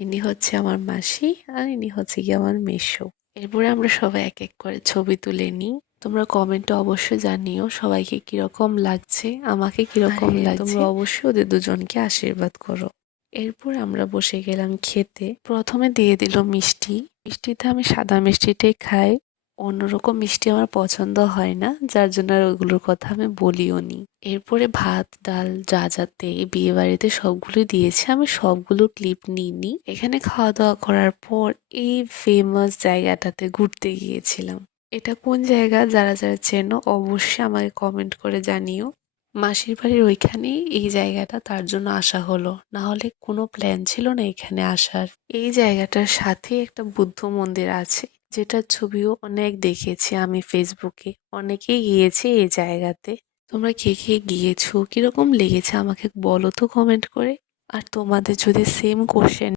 ইনি হচ্ছে আমার মাসি আর ইনি হচ্ছে গিয়ে আমার মেসো। এরপরে আমরা সবাই এক এক করে ছবি তুলে নিই। তোমরা কমেন্টে অবশ্যই জানিও সবাইকে কিরকম লাগছে, আমাকে কিরকম লাগছে। তোমরা অবশ্যই ওদের দুজনকে আশীর্বাদ করো। এরপর আমরা বসে গেলাম খেতে। প্রথমে দিয়ে দিল মিষ্টি। মিষ্টিতে আমি সাদা মিষ্টিটাই খাই, অন্যরকম মিষ্টি আমার পছন্দ হয় না, যার জন্য আর ওইগুলোর কথা আমি বলিও নি। এরপরে ভাত ডাল যা যাতে বিয়ে বাড়িতে সবগুলো দিয়েছে, আমি সবগুলো ক্লিপ নিইনি। এখানে খাওয়া দাওয়া করার পর এই ফেমাস জায়গাটাতে ঘুরতে গিয়েছিলাম। এটা কোন জায়গা যারা যারা চেনো অবশ্যই আমাকে কমেন্ট করে জানিও। মাসির বাড়ির ওইখানেই এই জায়গাটা, তার জন্য আসা হলো, না হলে কোনো প্ল্যান ছিল না এখানে আসার। এই জায়গাটার সাথে একটা বুদ্ধ মন্দির আছে, যেটার ছবিও অনেক দেখেছি আমি ফেসবুকে। অনেকেই গিয়েছে এই জায়গাতে। তোমরা কে কে গিয়েছো, কিরকম লেগেছে আমাকে বলো তো কমেন্ট করে। আর তোমাদের যদি সেম কোশ্চেন